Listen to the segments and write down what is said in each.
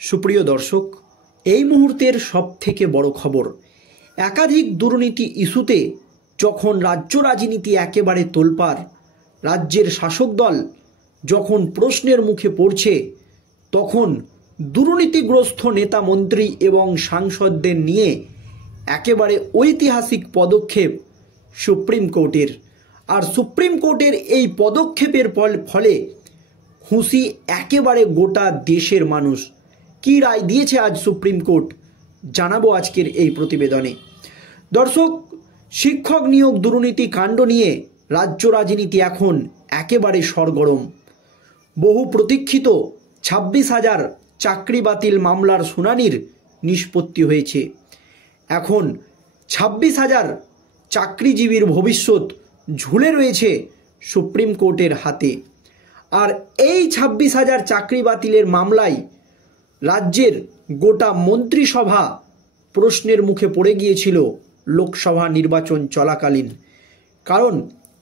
সুপ্রিয় দর্শক, এই মুহূর্তের সবথেকে বড় খবর, একাধিক দুর্নীতি ইস্যুতে যখন রাজ্য রাজনীতি একেবারে তোলপাড়, রাজ্যের শাসক দল যখন প্রশ্নের মুখে পড়ছে, তখন দুর্নীতিগ্রস্ত নেতা মন্ত্রী এবং সাংসদদের নিয়ে একেবারে ঐতিহাসিক পদক্ষেপ সুপ্রিম কোর্টের। আর সুপ্রিম কোর্টের এই পদক্ষেপের ফলে খুশি একেবারে গোটা দেশের মানুষ। কী রায় দিয়েছে আজ সুপ্রিম কোর্ট, জানাবো আজকের এই প্রতিবেদনে। দর্শক, শিক্ষক নিয়োগ দুর্নীতি কাণ্ড নিয়ে রাজ্য রাজনীতি এখন একেবারে সরগরম। বহু প্রতীক্ষিত 26,000 চাকরি বাতিল মামলার শুনানির নিষ্পত্তি হয়েছে। এখন 26,000 চাকরিজীবীর ভবিষ্যৎ ঝুলে রয়েছে সুপ্রিম কোর্টের হাতে। আর এই 26,000 চাকরি বাতিলের মামলায় রাজ্যের গোটা মন্ত্রিসভা প্রশ্নের মুখে পড়ে গিয়েছিল লোকসভা নির্বাচন চলাকালীন। কারণ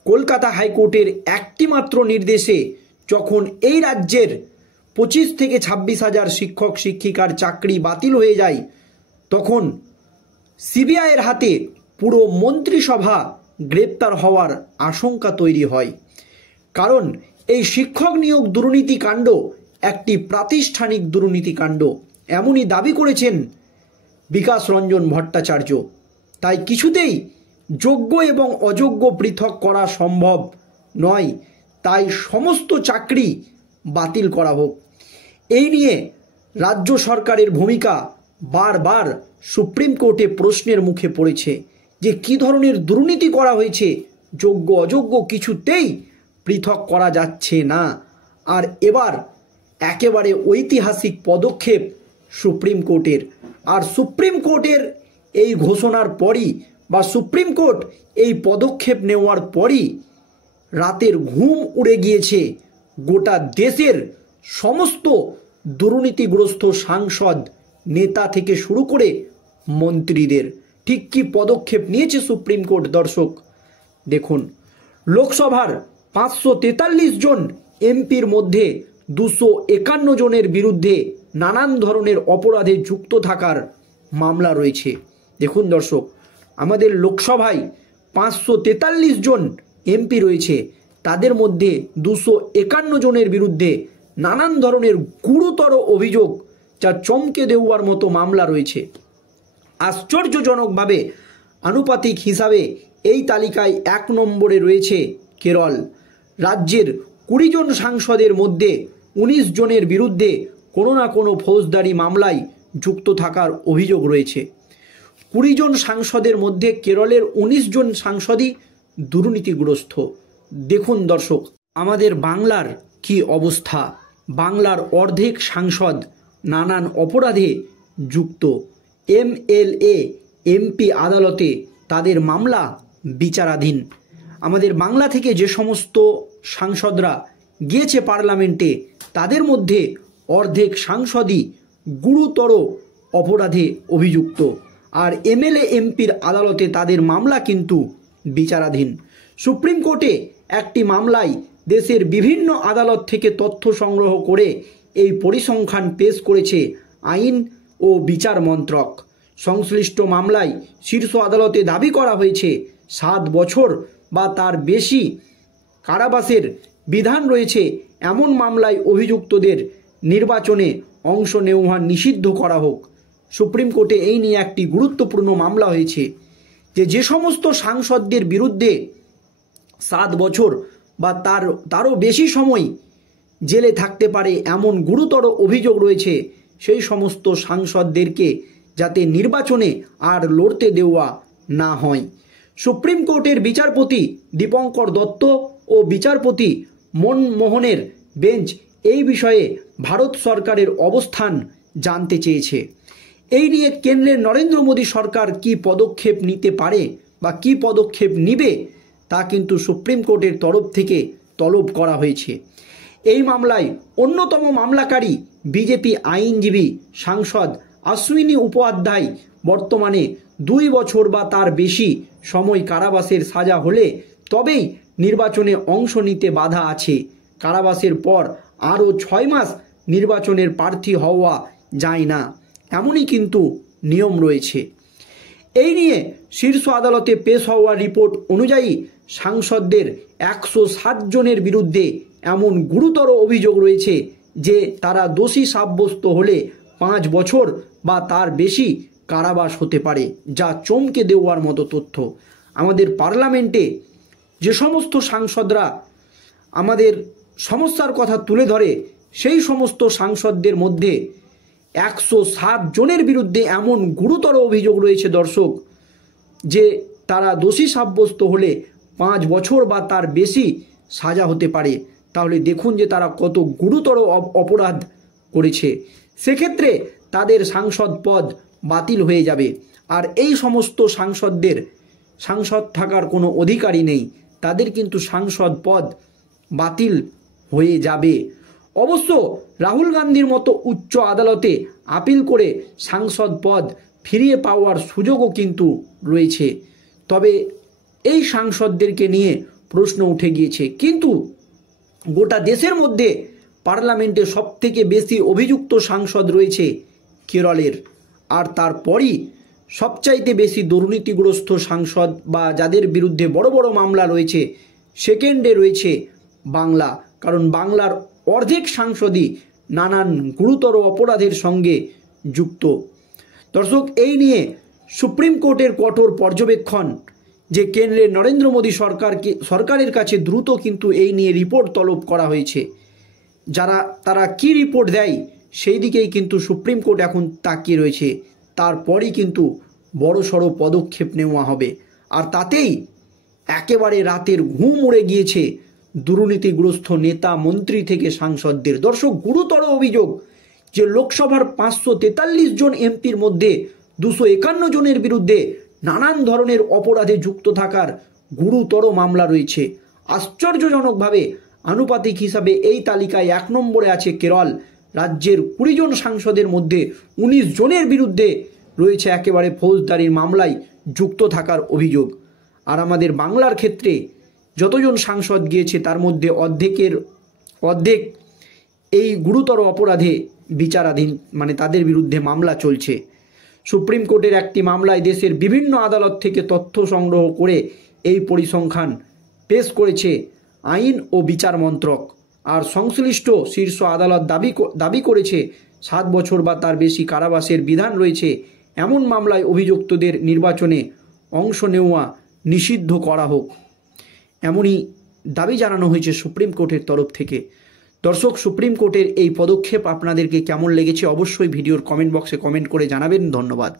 কলকাতা হাইকোর্টের একটি মাত্র নির্দেশে যখন এই রাজ্যের 25 থেকে 26,000 শিক্ষক শিক্ষিকার চাকরি বাতিল হয়ে যায়, তখন সিবিআইয়ের হাতে পুরো মন্ত্রিসভা গ্রেপ্তার হওয়ার আশঙ্কা তৈরি হয়। কারণ এই শিক্ষক নিয়োগ দুর্নীতিকাণ্ড একটি প্রাতিষ্ঠানিক দুর্নীতিকাণ্ড, এমনই দাবি করেছেন বিকাশ রঞ্জন ভট্টাচার্য। তাই কিছুতেই যোগ্য এবং অযোগ্য পৃথক করা সম্ভব নয়, তাই সমস্ত চাকরি বাতিল করা হোক। এই নিয়ে রাজ্য সরকারের ভূমিকা বারবার সুপ্রিম কোর্টে প্রশ্নের মুখে পড়েছে যে কী ধরনের দুর্নীতি করা হয়েছে, যোগ্য অযোগ্য কিছুতেই পৃথক করা যাচ্ছে না। আর এবার একেবারে ঐতিহাসিক পদক্ষেপ সুপ্রিম কোর্টের। আর সুপ্রিম কোর্টের এই ঘোষণার পরই বা সুপ্রিম কোর্ট এই পদক্ষেপ নেওয়ার পরই রাতের ঘুম উড়ে গিয়েছে গোটা দেশের সমস্ত দুর্নীতিগ্রস্ত সাংসদ, নেতা থেকে শুরু করে মন্ত্রীদের। ঠিক কী পদক্ষেপ নিয়েছে সুপ্রিম কোর্ট দর্শক দেখুন। লোকসভার 543 জন এমপির মধ্যে 251 জনের বিরুদ্ধে নানান ধরনের অপরাধে যুক্ত থাকার মামলা রয়েছে। দেখুন দর্শক, আমাদের লোকসভায় 543 জন এমপি রয়েছে, তাদের মধ্যে 251 জনের বিরুদ্ধে নানান ধরনের গুরুতর অভিযোগ, যা চমকে দেওয়ার মতো মামলা রয়েছে। আশ্চর্যজনকভাবে আনুপাতিক হিসাবে এই তালিকায় 1 নম্বরে রয়েছে কেরল। রাজ্যের 20 জন সাংসদের মধ্যে 19 জনের বিরুদ্ধে কোনো না কোনো ফৌজদারি মামলায় যুক্ত থাকার অভিযোগ রয়েছে। 20 জন সাংসদের মধ্যে কেরলের 19 জন সাংসদই দুর্নীতিগ্রস্ত। দেখুন দর্শক, আমাদের বাংলার কি অবস্থা। বাংলার অর্ধেক সাংসদ নানান অপরাধে যুক্ত। এমএলএ এমপি আদালতে তাদের মামলা বিচারাধীন। আমাদের বাংলা থেকে যে সমস্ত সাংসদরা গিয়েছে পার্লামেন্টে, তাদের মধ্যে অর্ধেক সাংসদই গুরুতর অপরাধে অভিযুক্ত। আর এমএলএ এমপির আদালতে তাদের মামলা কিন্তু বিচারাধীন। সুপ্রিম কোর্টে একটি মামলায় দেশের বিভিন্ন আদালত থেকে তথ্য সংগ্রহ করে এই পরিসংখ্যান পেশ করেছে আইন ও বিচার মন্ত্রক। সংশ্লিষ্ট মামলায় শীর্ষ আদালতে দাবি করা হয়েছে 7 বছর বা তার বেশি কারাবাসের বিধান রয়েছে এমন মামলায় অভিযুক্তদের নির্বাচনে অংশ নেওয়া নিষিদ্ধ করা হোক। সুপ্রিম কোর্টে এই নিয়ে একটি গুরুত্বপূর্ণ মামলা হয়েছে যে সমস্ত সাংসদদের বিরুদ্ধে 7 বছর বা তারও বেশি সময় জেলে থাকতে পারে এমন গুরুতর অভিযোগ রয়েছে, সেই সমস্ত সাংসদদেরকে যাতে নির্বাচনে আর লড়তে দেওয়া না হয়। সুপ্রিম কোর্টের বিচারপতি দীপঙ্কর দত্ত ও বিচারপতি মনমোহনের বেঞ্চ এই বিষয়ে ভারত সরকারের অবস্থান জানতে চেয়েছে। এই নিয়ে কেন্দ্রের নরেন্দ্র মোদী সরকার কি পদক্ষেপ নিতে পারে বা কি পদক্ষেপ নিবে, তা কিন্তু সুপ্রিম কোর্টের তরফ থেকে তলব করা হয়েছে। এই মামলায় অন্যতম মামলাকারী বিজেপি আইনজীবী সাংসদ অশ্বিনী উপাধ্যায় বর্তমানে 2 বছর বা তার বেশি সময় কারাবাসের সাজা হলে তবেই নির্বাচনে অংশ নিতে বাধা আছে। কারাবাসের পর আরও 6 মাস নির্বাচনের প্রার্থী হওয়া যায় না, এমনই কিন্তু নিয়ম রয়েছে। এই নিয়ে শীর্ষ আদালতে পেশ হওয়া রিপোর্ট অনুযায়ী সাংসদদের 107 জনের বিরুদ্ধে এমন গুরুতর অভিযোগ রয়েছে যে তারা দোষী সাব্যস্ত হলে 5 বছর বা তার বেশি কারাবাস হতে পারে, যা চমকে দেওয়ার মতো তথ্য। আমাদের পার্লামেন্টে যে সমস্ত সাংসদরা আমাদের সমস্যার কথা তুলে ধরে, সেই সমস্ত সাংসদদের মধ্যে 107 জনের বিরুদ্ধে এমন গুরুতর অভিযোগ রয়েছে দর্শক, যে তারা দোষী সাব্যস্ত হলে 5 বছর বা তার বেশি সাজা হতে পারে। তাহলে দেখুন যে তারা কত গুরুতর অপরাধ করেছে। সেক্ষেত্রে তাদের সাংসদ পদ বাতিল হয়ে যাবে। আর এই সমস্ত সাংসদদের সাংসদ থাকার কোনো অধিকারই নেই, তাদের কিন্তু সাংসদ পদ বাতিল হয়ে যাবে। অবশ্য রাহুল গান্ধীর মতো উচ্চ আদালতে আপিল করে সাংসদ পদ ফিরিয়ে পাওয়ার সুযোগও কিন্তু রয়েছে। তবে এই সাংসদদেরকে নিয়ে প্রশ্ন উঠে গিয়েছে। কিন্তু গোটা দেশের মধ্যে পার্লামেন্টে সবথেকে বেশি অভিযুক্ত সাংসদ রয়েছে কেরলের, আর তারপরই সবচাইতে বেশি দুর্নীতিগ্রস্ত সাংসদ বা যাদের বিরুদ্ধে বড় বড় মামলা রয়েছে, সেকেন্ডে রয়েছে বাংলা। কারণ বাংলার অর্ধেক সাংসদই নানান গুরুতর অপরাধের সঙ্গে যুক্ত। দর্শক, এই নিয়ে সুপ্রিম কোর্টের কঠোর পর্যবেক্ষণ, যে কেন্দ্রের নরেন্দ্র মোদী সরকারের কাছে দ্রুত কিন্তু এই নিয়ে রিপোর্ট তলব করা হয়েছে। তারা কি রিপোর্ট দেয় সেই দিকেই কিন্তু সুপ্রিম কোর্ট এখন তাকিয়ে রয়েছে। তারপরই কিন্তু বড়সড় পদক্ষেপ নেওয়া হবে। আর তাতেই একেবারে রাতের ঘুম উড়ে গিয়েছে দুর্নীতিগ্রস্ত নেতা মন্ত্রী থেকে সাংসদদের। দর্শক, গুরুতর অভিযোগ যে লোকসভার 543 জন এমপির মধ্যে 251 জনের বিরুদ্ধে নানান ধরনের অপরাধে যুক্ত থাকার গুরুতর মামলা রয়েছে। আশ্চর্যজনকভাবে আনুপাতিক হিসাবে এই তালিকায় 1 নম্বরে আছে কেরল। রাজ্যের 20 জন সাংসদের মধ্যে 19 জনের বিরুদ্ধে রয়েছে একেবারে ফৌজদারির মামলায় যুক্ত থাকার অভিযোগ। আর আমাদের বাংলার ক্ষেত্রে যতজন সাংসদ গিয়েছে তার মধ্যে অর্ধেক এই গুরুতর অপরাধে বিচারাধীন, মানে তাদের বিরুদ্ধে মামলা চলছে। সুপ্রিম কোর্টের একটি মামলায় দেশের বিভিন্ন আদালত থেকে তথ্য সংগ্রহ করে এই পরিসংখ্যান পেশ করেছে আইন ও বিচার মন্ত্রক। আর সংশ্লিষ্ট শীর্ষ আদালত দাবি করেছে 7 বছর বা তার বেশি কারাবাসের বিধান রয়েছে এমন মামলায় অভিযুক্তদের নির্বাচনে অংশ নেওয়া নিষিদ্ধ করা হোক, এমনই দাবি জানানো হয়েছে সুপ্রিম কোর্টের তরফ থেকে। দর্শক, সুপ্রিম কোর্টের এই পদক্ষেপ আপনাদেরকে কেমন লেগেছে অবশ্যই ভিডিওর কমেন্ট বক্সে কমেন্ট করে জানাবেন। ধন্যবাদ।